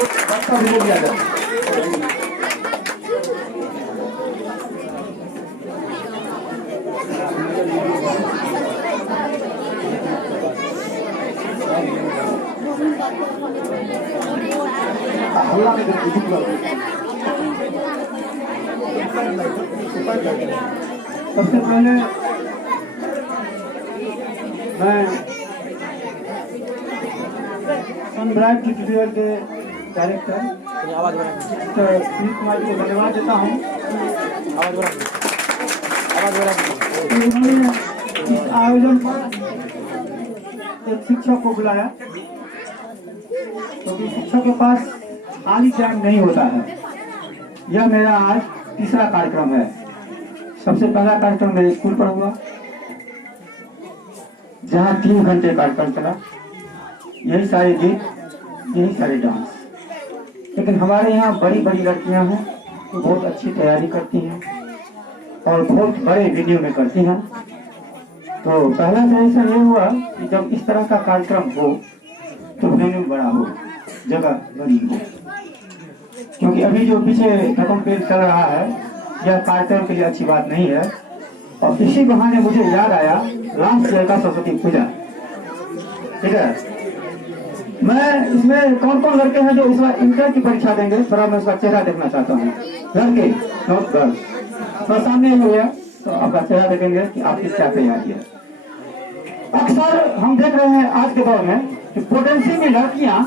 बच्चा भी ले लिया जाए। हल्ला में सबसे पहले मैं सनब्राइट ट्यूटोरियल के डायरेक्टर सुनील कुमार को धन्यवाद देता हूँ। उन्होंने इस आयोजन पर एक शिक्षक को बुलाया, क्योंकि शिक्षक के पास खाली टाइम नहीं होता है। यह मेरा आज तीसरा कार्यक्रम है। सबसे पहला कार्यक्रम मेरे स्कूल पर हुआ, जहाँ 3 घंटे कार्यक्रम चला, यही सारे गीत, यही सारे डांस। लेकिन हमारे यहाँ बड़ी बड़ी लड़कियाँ हैं जो बहुत अच्छी तैयारी करती हैं और बहुत बड़े वीडियो में करती हैं। तो पहला सजेशन ये हुआ कि जब इस तरह का कार्यक्रम हो तो वेन्यू बड़ा हो, जगह बड़ी हो, क्योंकि अभी जो पीछे ढकम पेड़ चल रहा है यह कार्यक्रम के लिए अच्छी बात नहीं है। और इसी बहाने मुझे याद आया लास्ट ईयर का सरस्वती पूजा, ठीक है। मैं इसमें कौन कौन लड़के हैं जो इस बार इंटर की परीक्षा देंगे, थोड़ा मैं उसका चेहरा देखना चाहता हूँ। लड़के नॉट गर्ल्स, तो सामने हो गया तो आपका चेहरा देखेंगे कि आपकी क्या तैयारी है। अक्सर हम देख रहे हैं आज के दौर में कि पोटेंसी में लड़कियां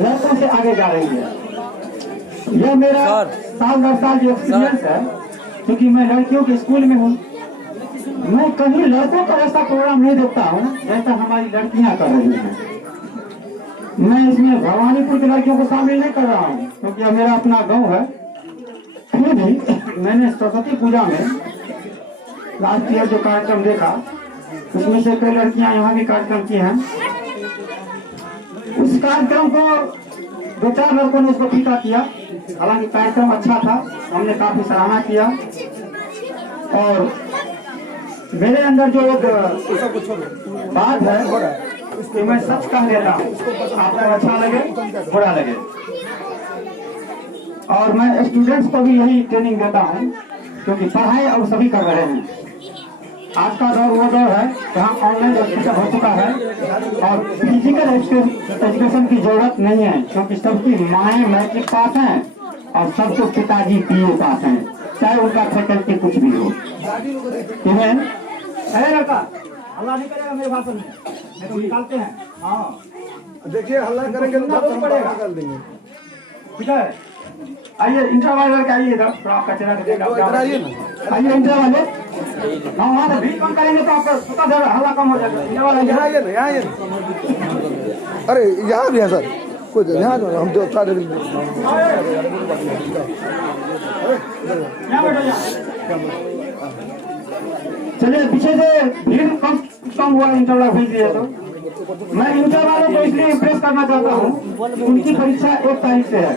लड़कों से आगे जा रही है। यह मेरा साल दर साल जो एक्सपीरियंस है, क्योंकि मैं लड़कियों के स्कूल में हूँ। मैं कहीं लड़कों का ऐसा प्रोग्राम नहीं देखता हूँ जैसा हमारी लड़कियां कर रही हैं। मैं इसमें भवानीपुर की लड़कियों को शामिल नहीं कर रहा हूँ, क्योंकि यह मेरा अपना गांव है। फिर भी मैंने सरस्वती पूजा में लास्ट ईयर जो कार्यक्रम देखा, उसमें से कई लड़कियां यहाँ भी कार्यक्रम की हैं। उस कार्यक्रम को 2-4 लड़कों ने उसको फीका किया। हालांकि कार्यक्रम अच्छा था, हमने काफी सराहना किया। और मेरे अंदर जो एक बात है उसको मैं सच कह देता हूँ, आपको अच्छा लगे बुरा लगे। और मैं स्टूडेंट्स को भी यही ट्रेनिंग देता हूँ, क्योंकि पढ़ाई अब सभी कर रहे हैं। आज का दौर वो दौर है जहाँ ऑनलाइन एजुकेशन हो चुका है और फिजिकल एजुकेशन की जरूरत नहीं है, क्योंकि सबकी माएँ मैट्रिक पास हैं और सबके पिताजी BA पास हैं, चाहे उनका फैकल्टी कुछ भी हो। अरे लड़का हल्ला नहीं करेगा मेरे भाषण में, नहीं तो निकालते हैं। हाँ देखिए, हल्ला करेंगे तो बात पड़ेगा, निकाल देंगे। ठीक है, आइए इंटर वाले लड़के आइए इधर, तो आपका चेहरा दिखेगा। आइए इंटर वाले, हम वहाँ से भीड़ कम करेंगे तो आपका पता चलेगा, हल्ला कम हो जाएगा। इंटर वाले यहाँ आइए। अरे यहाँ भी है सर, कुछ यहाँ तो हम तो सारे चलिए पीछे से भीड़ कम हुआ, इंटर वाला भेज दिया। तो मैं इंटर वालों को इसलिए इम्प्रेस करना चाहता हूँ, उनकी परीक्षा 1 तारीख से है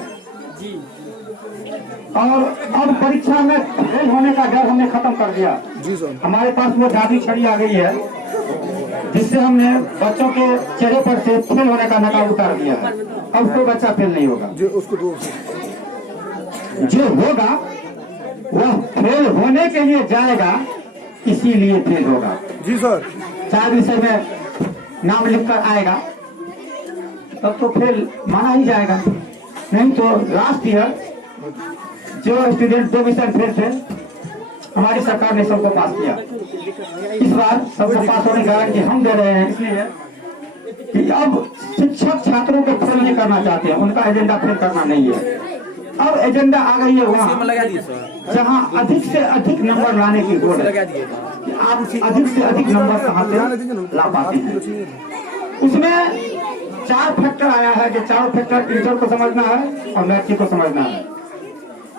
और अब परीक्षा में फेल होने का डर हमने खत्म कर दिया। हमारे पास वो जादू छड़ी आ गई है, जिससे हमने बच्चों के चेहरे पर से फेल होने का नकाब उतार दिया है। अब कोई बच्चा फेल नहीं होगा, जो होगा वह फेल होने के लिए जाएगा, इसीलिए फेल होगा। जी सर, 4 विषय में नाम लिखकर आएगा तब तो फेल माना ही जाएगा। नहीं तो लास्ट ईयर जो स्टूडेंट 2 विषय फेल थे, हमारी सरकार ने सबको पास किया। इस बार सबको पास होने की गारंटी हम दे रहे हैं, इसलिए कि अब शिक्षक छात्रों को फेल नहीं करना चाहते हैं, उनका एजेंडा फेल करना नहीं है। अब एजेंडा आ गई है वहाँ जहाँ अधिक से अधिक नंबर लाने की होड़ है कि आप अधिक से अधिक नंबर कहाँ से ला पाते हैं। उसमें 4 फैक्टर आया है, जो 4 फैक्टर इंटर को समझना है और मैट्रिक को समझना है।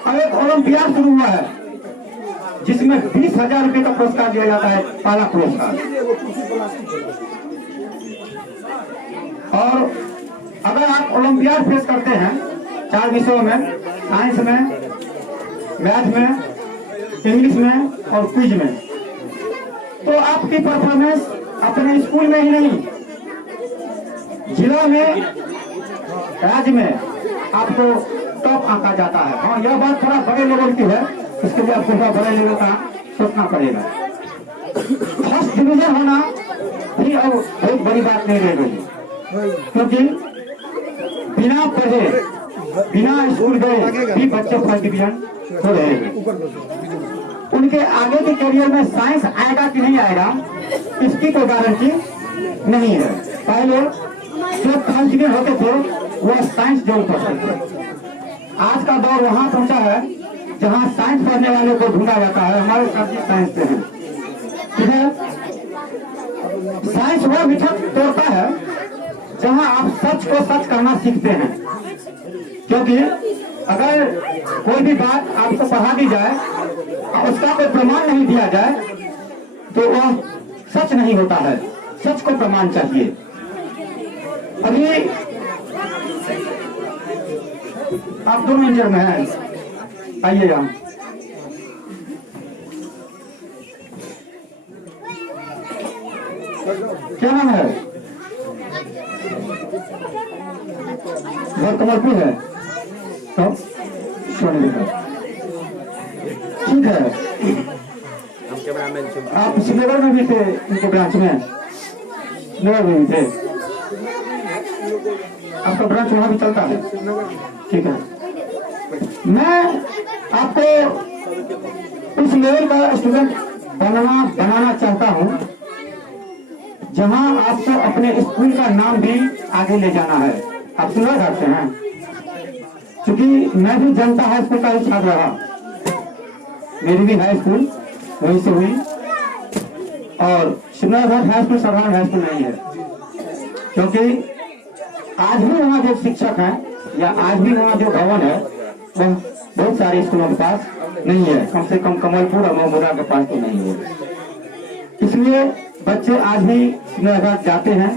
अब एक ओलंपियाड शुरू हुआ है जिसमें 20,000 रुपए का पुरस्कार दिया जाता है, पहला पुरस्कार। और अगर आप ओलंपियाड फेस करते हैं 4 विषयों में, साइंस में, मैथ में, इंग्लिश में और क्विज में, तो आपकी परफॉर्मेंस अपने स्कूल में ही नहीं, जिला में राज्य में आपको टॉप आंका जाता है। हाँ, यह बात थोड़ा बड़े लेवल की है, इसके लिए आपको थोड़ा बड़े लेवल का सोचना पड़ेगा। फर्स्ट डिवीजन होना भी अब बहुत बड़ी बात नहीं रह गई, क्योंकि बिना पढ़े बिना स्कूल गए भी बच्चे फर्स्ट डिवीजन हो रहे हैं। उनके आगे के करियर में साइंस आएगा कि नहीं आएगा, इसकी कोई गारंटी नहीं है। पहले जो फर्स्ट डिवीजन होते थे वह साइंस जरूर पढ़ते थे। आज का दौर वहाँ पहुँचा है जहाँ साइंस पढ़ने वाले को ढूंढा जाता है। हमारे सब्जेक्ट साइंस से हैं, ठीक है। साइंस वह मीठा तोड़ता है जहाँ आप सच को सच करना सीखते हैं, क्योंकि अगर कोई भी बात आपको पढ़ा दी जाए और उसका कोई प्रमाण नहीं दिया जाए तो वह सच नहीं होता है। सच को प्रमाण चाहिए। अभी आप 2 इंटर में हैं, आइएगा। क्या नाम है? घर कमलपुर है। तो ठीक है, आप श्रीनगर में भी थे, इनके ब्रांच में श्रीनगर में भी थे। आपका ब्रांच वहाँ भी चलता है, ठीक है। मैं आपको उस लेवल का स्टूडेंट बनाना चाहता हूँ जहाँ आपको अपने स्कूल का नाम भी आगे ले जाना है। आप सुना सकते हैं, क्योंकि मैं भी जनता हाई स्कूल का ही छात्र रहा। मेरी भी हाई स्कूल वहीं से हुई, और श्रीनगर हाई स्कूल साधारण हाई स्कूल नहीं है, क्योंकि आज भी वहाँ जो शिक्षक हैं या आज भी वहाँ जो भवन है वह बहुत सारे स्कूलों के पास नहीं है। कम से कम कमलपुर और महमूदा के पास तो नहीं है। इसलिए बच्चे आज भी श्रीनगर जाते हैं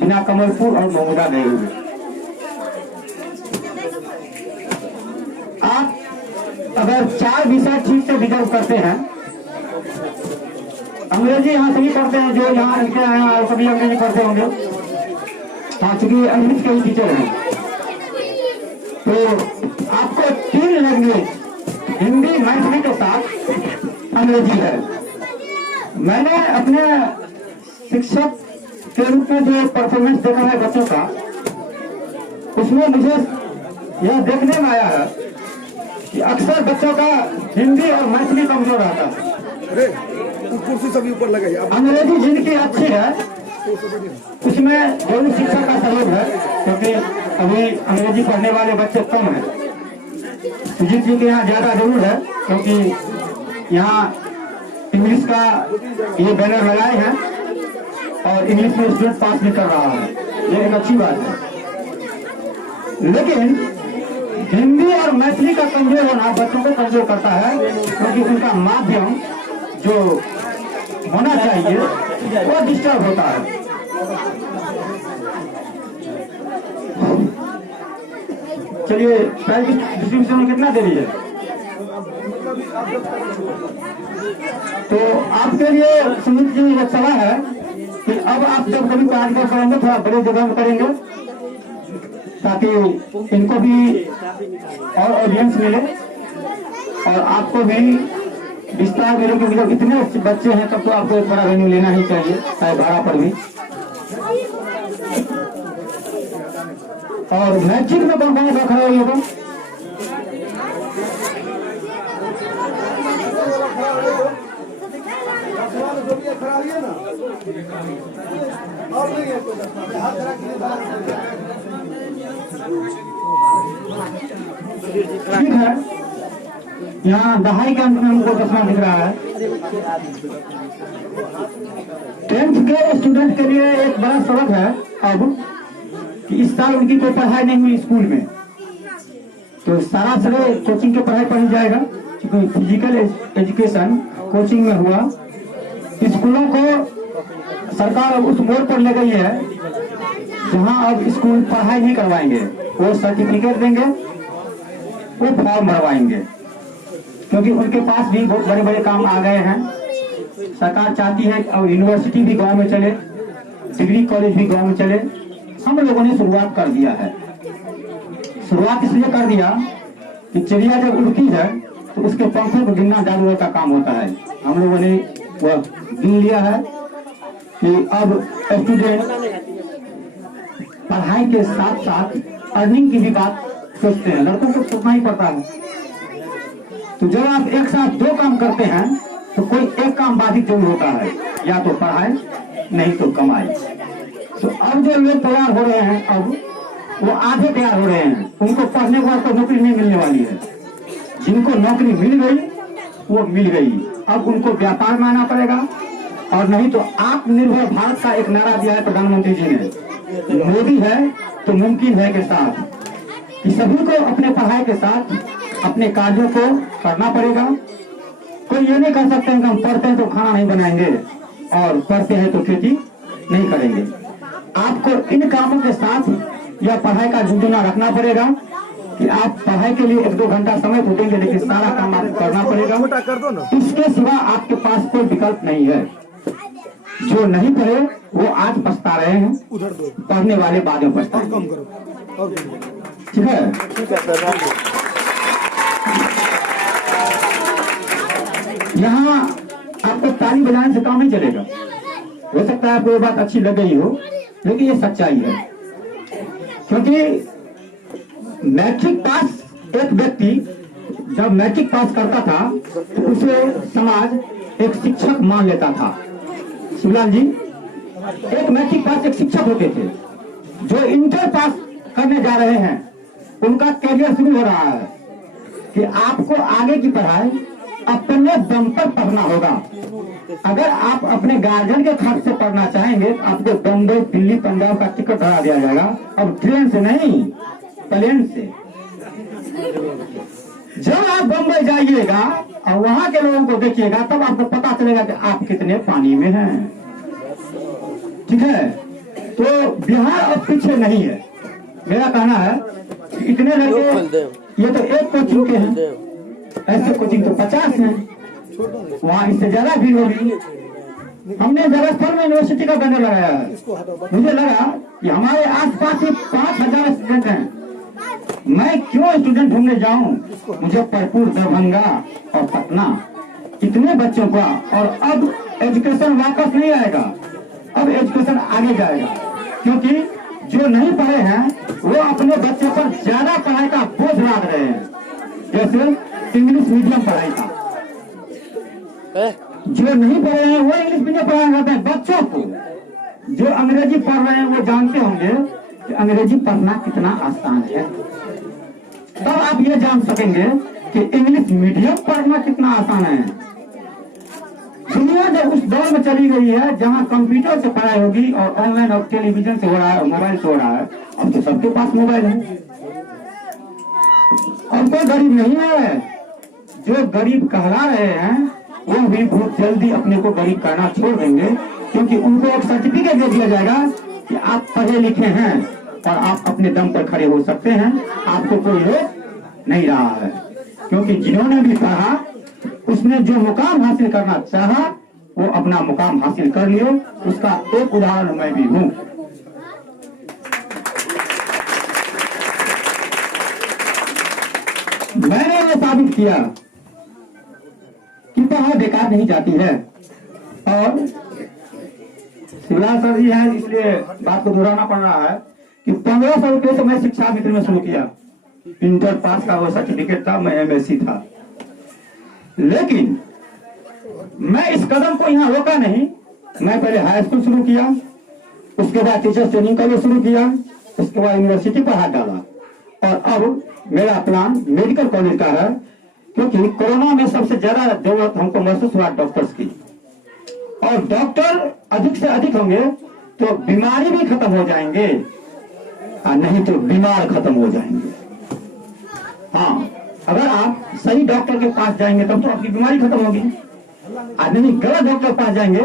बिना कमलपुर और महमूदा गए हुए। आप अगर 4 विषय ठीक से रिजर्व करते हैं, अंग्रेजी यहाँ सभी पढ़ते हैं, जो यहाँ इनके यहाँ सभी अंग्रेजी पढ़ते होंगे। हाँ, चूंकि इंग्लिश के ही टीचर हैं, तो आपको 3 लैंग्वेज हिंदी मैथिली के साथ अंग्रेजी है। मैंने अपने शिक्षक के रूप में जो परफॉर्मेंस देखा है बच्चों का, उसमें मुझे यह देखने में आया है कि अक्सर बच्चों का हिंदी और मैथिली कमजोर रहता है। कुर्सी सभी ऊपर लगाइए। अंग्रेजी जिनकी अच्छी है उसमें जरूर शिक्षक का सहयोग है, क्योंकि अभी अंग्रेजी पढ़ने वाले बच्चे कम हैं। सुजीत जी के यहाँ ज्यादा जरूर है, क्योंकि यहाँ इंग्लिश का ये बैनर लगाए हैं और इंग्लिश में स्टूडेंट पास भी कर रहा है, ये एक अच्छी बात है। लेकिन हिंदी और मैथिली का कमजोर होना बच्चों को कमजोर करता है, क्योंकि उनका माध्यम जो होना चाहिए वो डिस्टर्ब होता है। चलिए, प्राइज डिस्ट्रीब्यूशन में कितना देरी है? तो आपके लिए सुमित जी एक सवाल है कि अब आप जब कभी कार्यक्रम करेंगे थोड़ा बड़े जगह में करेंगे, ताकि इनको भी और ऑडियंस मिले और आपको भी विस्तार मिले, क्योंकि जब इतने बच्चे हैं तब तो आपको एक बड़ा वेन्यू लेना ही चाहिए, चाहे भाड़ा पर भी। और मैजिक में कौन कौन खड़ा है? लोगों ठीक है, यहाँ दहाई के अंत में हमको दसवां दिख रहा है। 10th के स्टूडेंट के लिए एक बड़ा सबक है अब कि इस साल उनकी कोई पढ़ाई नहीं हुई स्कूल में, तो सारा सरे कोचिंग की पढ़ाई पढ़ी जाएगा, क्योंकि फिजिकल एजुकेशन कोचिंग में हुआ। स्कूलों को सरकार अब उस मोड़ पर ले गई है जहां अब स्कूल पढ़ाई नहीं करवाएंगे, वो सर्टिफिकेट देंगे, वो फॉर्म भरवाएंगे, क्योंकि उनके पास भी बहुत बड़े बड़े काम आ गए हैं। सरकार चाहती है और यूनिवर्सिटी भी गांव में चले, डिग्री कॉलेज भी गांव में चले। हम लोगों ने शुरुआत कर दिया है। शुरुआत इसलिए कर दिया कि चिड़िया जब उड़ती है तो उसके पंखों को गिनना जादूगर का काम होता है। हम लोगों ने वह गिन लिया है कि अब स्टूडेंट पढ़ाई के साथ साथ अर्निंग की भी बात सोचते हैं। लड़कों को सोचना ही पड़ता है। तो जब आप एक साथ दो काम करते हैं तो कोई एक काम बाधित जरूर होता है, या तो पढ़ाई नहीं तो कमाई। तो अब जो लोग तैयार हो रहे हैं, अब वो आधे तैयार हो रहे हैं। उनको पढ़ने के बाद तो नौकरी नहीं मिलने वाली है। जिनको नौकरी मिल गई वो मिल गई, अब उनको व्यापार में आना पड़ेगा। और नहीं तो आत्मनिर्भर भारत का एक नारा दिया है प्रधानमंत्री जी ने, मोदी है तो मुमकिन है के साथ, कि सभी को अपने पढ़ाई के साथ अपने कार्यों को करना पड़ेगा। कोई ये नहीं कर सकते हैं कि हम पढ़ते हैं तो खाना नहीं बनाएंगे और पढ़ते हैं तो खेती नहीं करेंगे। आपको इन कामों के साथ यह पढ़ाई का झुंझुना रखना पड़ेगा कि आप पढ़ाई के लिए 1-2 घंटा समय तो देंगे, लेकिन सारा काम आपको करना पड़ेगा। इसके सिवा आपके पास कोई विकल्प नहीं है। जो नहीं पढ़े वो आज पछता रहे हैं, पढ़ने वाले बाद में पछताएंगे। ठीक है? यहाँ आपको ताली बजाने से काम नहीं चलेगा। हो सकता है आपको ये बात अच्छी लग गई हो, लेकिन ये सच्चाई है। क्योंकि मैट्रिक पास एक व्यक्ति जब मैट्रिक पास करता था तो उसे समाज एक शिक्षक मान लेता था। शिवलाल जी, एक मैट्रिक पास एक शिक्षक होते थे। जो इंटर पास करने जा रहे हैं उनका कैरियर शुरू हो रहा है कि आपको आगे की पढ़ाई अपने दम पर पढ़ना होगा। अगर आप अपने गार्जियन के खर्च से पढ़ना चाहेंगे तो आपको बम्बई, दिल्ली, पंजाब का टिकट धरा दिया जाएगा। अब ट्रेन से नहीं, प्लेन से। जब आप बम्बई जाइएगा और वहां के लोगों को देखिएगा तब आपको पता चलेगा कि आप कितने पानी में हैं। ठीक है? तो बिहार अब पीछे नहीं है। मेरा कहना है कि इतने लड़के, ये तो एक कोचिंग के हैं, ऐसे कोचिंग तो 50 हैं, वहाँ इससे ज्यादा भीड़ होगी। हमने जगतपुर में यूनिवर्सिटी का बैनर लगाया है। मुझे लगा कि हमारे आसपास ही 5000 स्टूडेंट हैं, मैं क्यों स्टूडेंट ढूंढने जाऊं मुजफ्फरपुर, दरभंगा और पटना, इतने बच्चों का। और अब एजुकेशन वापस नहीं आएगा, अब एजुकेशन आगे जाएगा। क्योंकि जो नहीं पढ़े हैं वो अपने बच्चों पर ज्यादा पढ़ाई का बोझ लाद रहे हैं, जैसे इंग्लिश मीडियम पढ़ाई का। जो नहीं पढ़े हैं वो इंग्लिश मीडियम पढ़ाया जाता है बच्चों को। जो अंग्रेजी पढ़ रहे हैं वो जानते होंगे कि अंग्रेजी पढ़ना कितना आसान है। तब आप ये जान सकेंगे कि इंग्लिश मीडियम पढ़ना कितना आसान है। दुनिया जब उस दौर में चली गई है जहां कंप्यूटर से पढ़ाई होगी और ऑनलाइन और टेलीविजन से हो रहा है और मोबाइल से हो रहा है, अब तो सबके पास मोबाइल है। और कोई गरीब नहीं है। जो गरीब कहला रहे हैं वो भी बहुत जल्दी अपने को गरीब करना छोड़ देंगे, क्योंकि उनको एक सर्टिफिकेट दे दिया जाएगा कि आप पढ़े लिखे हैं और आप अपने दम पर खड़े हो सकते हैं, आपको कोई रोक नहीं रहा है। क्योंकि जिन्होंने भी पढ़ा उसने जो मुकाम हासिल करना चाहा वो अपना मुकाम हासिल कर लियो। उसका एक उदाहरण मैं भी हूं। मैंने ये साबित किया कि पढ़ाई बेकार नहीं जाती है। और शिवलाल सर जी हैं, इसलिए बात को दोहराना पड़ रहा है कि 1500 रुपये से मैं शिक्षा मित्र में शुरू किया। इंटर पास का वो सर्टिफिकेट था, मैं MSc था। लेकिन मैं इस कदम को यहाँ रोका नहीं। मैं पहले हाई स्कूल शुरू किया, उसके बाद टीचर्स ट्रेनिंग कॉलेज शुरू किया, उसके बाद यूनिवर्सिटी पर हाथ डाला। और अब मेरा प्लान मेडिकल कॉलेज का है, क्योंकि कोरोना में सबसे ज्यादा जरूरत हमको महसूस हुआ डॉक्टर्स की। और डॉक्टर अधिक से अधिक होंगे तो बीमारी भी खत्म हो जाएंगे, और नहीं तो बीमार खत्म हो जाएंगे। हाँ, अगर आप सही डॉक्टर के पास जाएंगे तब तो आपकी बीमारी खत्म होगी। आदमी गलत डॉक्टर के पास जाएंगे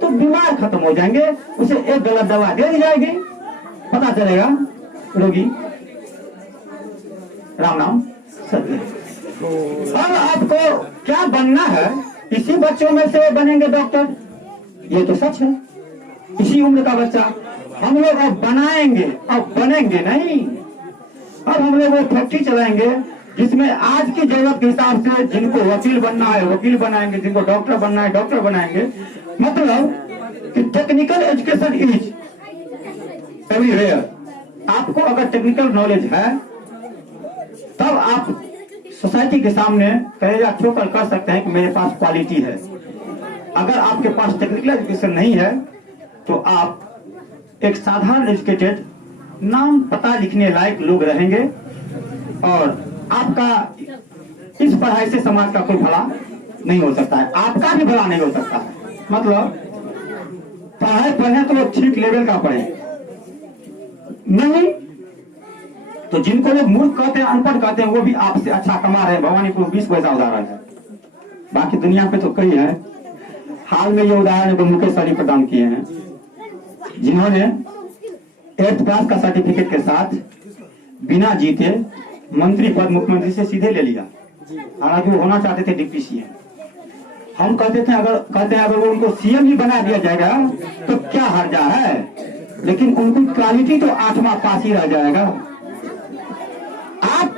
तो बीमार खत्म हो जाएंगे। उसे एक गलत दवा दे दी जाएगी, पता चलेगा रोगी राम नाम सत्य। अब आपको क्या बनना है, इसी बच्चों में से बनेंगे डॉक्टर, ये तो सच है। इसी उम्र का बच्चा हम लोग अब बनाएंगे, अब बनेंगे नहीं। अब हम लोग वो फैक्ट्री चलाएंगे जिसमें आज की जरूरत के हिसाब से जिनको वकील बनना है वकील बनाएंगे, जिनको डॉक्टर बनना है डॉक्टर बनाएंगे। मतलब कि टेक्निकल एजुकेशन इज एवरीवेयर। आपको अगर टेक्निकल नॉलेज है तब आप सोसाइटी के सामने कहेगा ठोकर कर सकते हैं कि मेरे पास क्वालिटी है। अगर आपके पास टेक्निकल एजुकेशन नहीं है तो आप एक साधारण एजुकेटेड नाम पता लिखने लायक लोग रहेंगे और आपका इस पढ़ाई से समाज का कोई भला नहीं हो सकता है, आपका भी भला नहीं हो सकता है। मतलब पढ़ाई पढ़े तो वो ठीक लेवल का पढ़े, नहीं तो जिनको लोग मूर्ख कहते हैं अनपढ़ कहते हैं वो भी आपसे अच्छा कमा रहे हैं। भवानीपुर 20 पैसा उदाहरण है, बाकी दुनिया पे तो कई है। हाल में ये उदाहरण मुकेश अली प्रदान किए हैं जिन्होंने 8th क्लास का सर्टिफिकेट के साथ बिना जीते मंत्री पद मुख्यमंत्री से सीधे ले लिया। हालांकि वो होना चाहते थे डिप्टी सीएम। हम कहते हैं अगर वो उनको सीएम ही बना दिया जाएगा तो क्या हर्जा है, लेकिन उनकी क्वालिटी तो 8वां पास ही रह जाएगा। आप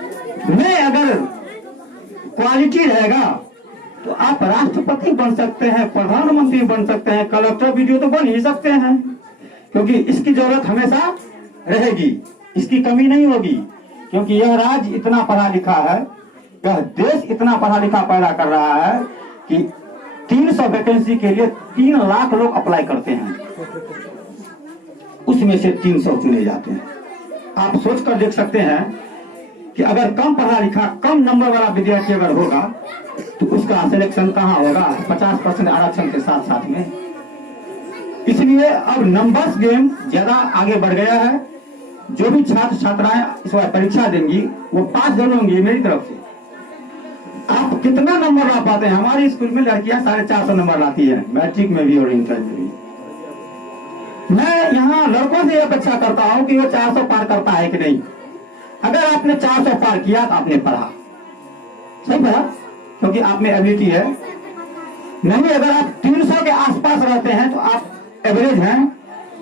में अगर क्वालिटी रहेगा तो आप राष्ट्रपति बन सकते हैं, प्रधानमंत्री बन सकते हैं, कलेक्टर वीडियो तो बन ही सकते हैं, क्योंकि इसकी जरूरत हमेशा रहेगी, इसकी कमी नहीं होगी। क्योंकि यह राज्य इतना पढ़ा लिखा है, यह देश इतना पढ़ा लिखा पैदा कर रहा है कि 300 वैकेंसी के लिए 3 लाख लोग अप्लाई करते हैं, उसमें से 300 चुने जाते हैं। आप सोच कर देख सकते हैं कि अगर कम पढ़ा लिखा कम नंबर वाला विद्यार्थी अगर होगा तो उसका सिलेक्शन कहाँ होगा, 50% आरक्षण के साथ साथ में। इसलिए अब नंबर्स गेम ज्यादा आगे बढ़ गया है। जो भी छात्र छात्राएं इस बार परीक्षा देंगी वो पास जरूर होंगी मेरी तरफ से। आप कितना नंबर ला पाते हैं? हमारी स्कूल में लड़कियां 450 नंबर लाती है, मैट्रिक में भी और इंटर में भी। मैं यहाँ लड़कों से अपेक्षा करता हूँ कि वो 400 पार करता है कि नहीं। अगर आपने 400 पार किया तो आपने पढ़ा, सही पढ़ा, क्योंकि आप में एबिलिटी है। नहीं, अगर आप 300 के आसपास रहते हैं तो आप एवरेज हैं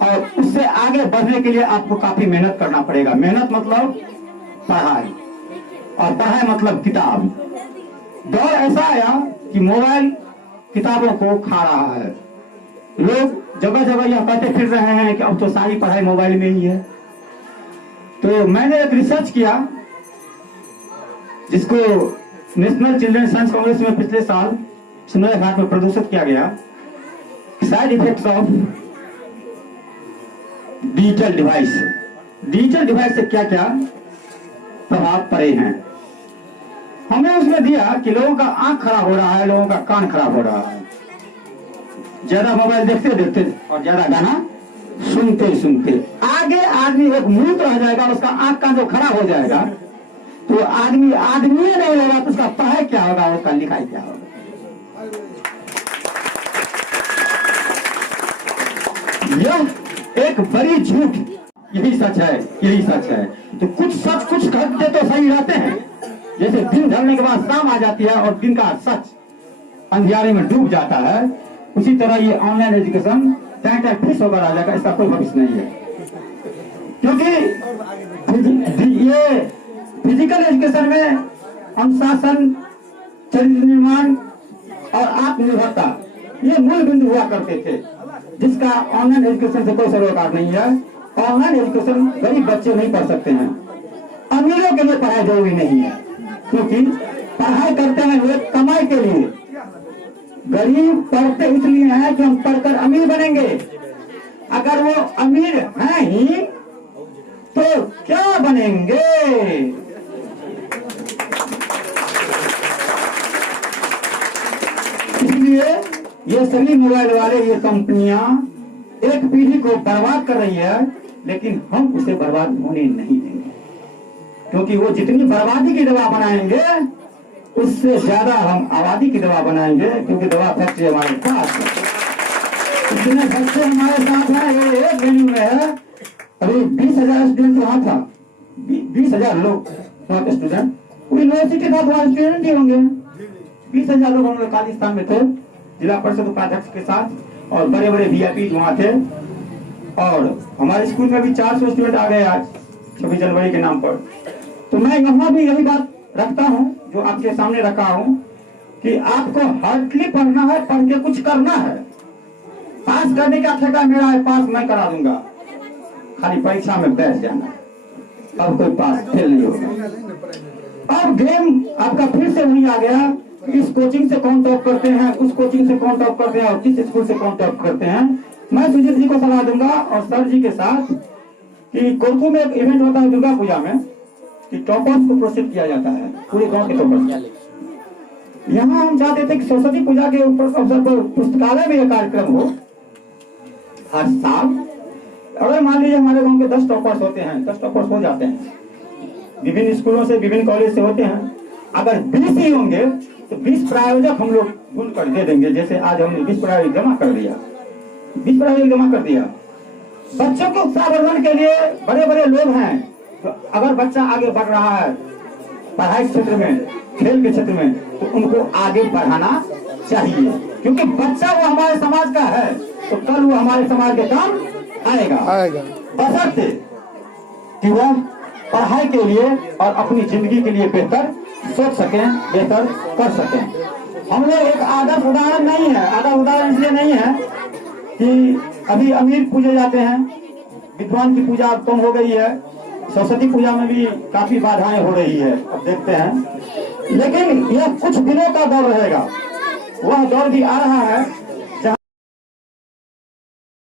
और उससे आगे बढ़ने के लिए आपको काफी मेहनत करना पड़ेगा। मेहनत मतलब पढ़ाई और पढ़ाई मतलब किताब। दौर ऐसा आया कि मोबाइल किताबों को खा रहा है। लोग जगह जगह यह कहते फिर रहे हैं कि अब तो सारी पढ़ाई मोबाइल में ही है। तो मैंने एक रिसर्च किया जिसको नेशनल चिल्ड्रन साइंस कांग्रेस में पिछले साल सुनहरे घाट में प्रदर्शित किया गया। Side effects of digital device. Digital device से क्या क्या प्रभाव पड़े हैं। हमने उसमें दिया कि लोगों का आंख खराब हो रहा है, लोगों का कान खराब हो रहा है, ज्यादा मोबाइल देखते देखते और ज्यादा गाना सुनते सुनते। आगे आदमी एक मूर्ख रह जाएगा, उसका आंख का जो खराब हो जाएगा तो आदमी नहीं रहेगा तो उसका पढ़ाई क्या होगा, उसका लिखाई क्या होगा। यह एक बड़ी झूठ, यही सच है, यही सच है। तो कुछ सच कुछ कहते तो सही रहते हैं। जैसे दिन ढलने के बाद शाम आ जाती है और दिन का सच अंधियारे में डूब जाता है, उसी तरह ये ऑनलाइन एजुकेशन फिक्स होकर आ जाएगा, इसका कोई भविष्य नहीं है। क्योंकि ये फिजिकल एजुकेशन में अनुशासन, चरित्र निर्माण और आत्मनिर्भरता ये मूल बिंदु हुआ करते थे, जिसका ऑनलाइन एजुकेशन से कोई सरोकार नहीं है। ऑनलाइन एजुकेशन गरीब बच्चे नहीं पढ़ सकते हैं, अमीरों के लिए पढ़ाई जरूरी नहीं है, क्योंकि पढ़ाई करते हैं लोग कमाई के लिए। गरीब पढ़ते इसलिए हैं कि हम पढ़कर अमीर बनेंगे। अगर वो अमीर हैं ही तो क्या बनेंगे? इसलिए ये सभी मोबाइल वाले, ये कंपनियां एक पीढ़ी को बर्बाद कर रही है, लेकिन हम उसे बर्बाद होने नहीं देंगे। क्योंकि वो जितनी बर्बादी की दवा बनाएंगे उससे ज्यादा हम आबादी की दवा बनाएंगे, क्योंकि दवा फैक्ट्री हमारे पास है। इतने बच्चे हमारे साथ हैं, ये एक वेन्यू में है। अभी 20,000 स्टूडेंट वहाँ था, 20,000 लोग वहाँ के स्टूडेंट। यूनिवर्सिटी था, वहाँ स्टूडेंट ही होंगे। 20,000 लोग हम लोग खालिस्तान में थे, जिला परिषद उपाध्यक्ष के साथ, और बड़े बड़े VIP वहाँ थे। और हमारे स्कूल में भी 400 स्टूडेंट आ गए आज 26 जनवरी के नाम पर। तो मैं यहाँ भी यही बात रखता हूँ जो आपके सामने रखा हूँ कि आपको हार्डली पढ़ना है, पढ़ के कुछ करना है। पास करने का ठेका मेरा है, पास मैं करा दूंगा, खाली परीक्षा में बैठ जाना, अब कोई पास फेल नहीं होगा। अब गेम आपका फिर से वही आ गया, इस कोचिंग से कौन टॉप करते हैं, उस कोचिंग से कौन टॉप करते हैं और किस स्कूल से कौन टॉप करते हैं। मैं सुजीत जी को सलाह दूंगा और सर जी के साथ कि कोरकू में एक इवेंट होता है दुर्गा पूजा में कि टॉपर्स को प्रोत्साहित किया जाता है, पूरे गांव के टॉपर्स। यहाँ हम चाहते थे कि सरस्वती पूजा के अवसर पर पुस्तकालय में यह कार्यक्रम हो हर साल। अगर मान लीजिए हमारे गांव के 10 टॉपर्स होते हैं, 10 टॉपर्स हो जाते हैं, विभिन्न स्कूलों से विभिन्न कॉलेज से होते हैं, अगर 20 ही होंगे तो 20 प्रायोजक हम लोग ढूंढ कर दे देंगे। जैसे आज हमने 20 प्रायोजक जमा कर दिया, 20 प्रायोजक जमा कर दिया। बच्चों को उत्साहवर्धन के लिए बड़े बड़े लोग हैं, तो अगर बच्चा आगे बढ़ रहा है पढ़ाई क्षेत्र में, खेल के क्षेत्र में, तो उनको आगे बढ़ाना चाहिए, क्योंकि बच्चा वो हमारे समाज का है, तो कल वो हमारे समाज के काम आएगा। बशर्ते कि वह पढ़ाई के लिए और अपनी जिंदगी के लिए बेहतर सोच सकें, बेहतर कर सकें। हम लोग एक आदर्श उदाहरण नहीं है, आदर्श उदाहरण इसलिए नहीं है कि अभी अमीर पूजे जाते हैं, विद्वान की पूजा कम हो गई है, सरस्वती पूजा में भी काफी बाधाएं हो रही है, अब देखते हैं। लेकिन यह कुछ दिनों का दौर रहेगा, वह दौर भी आ रहा है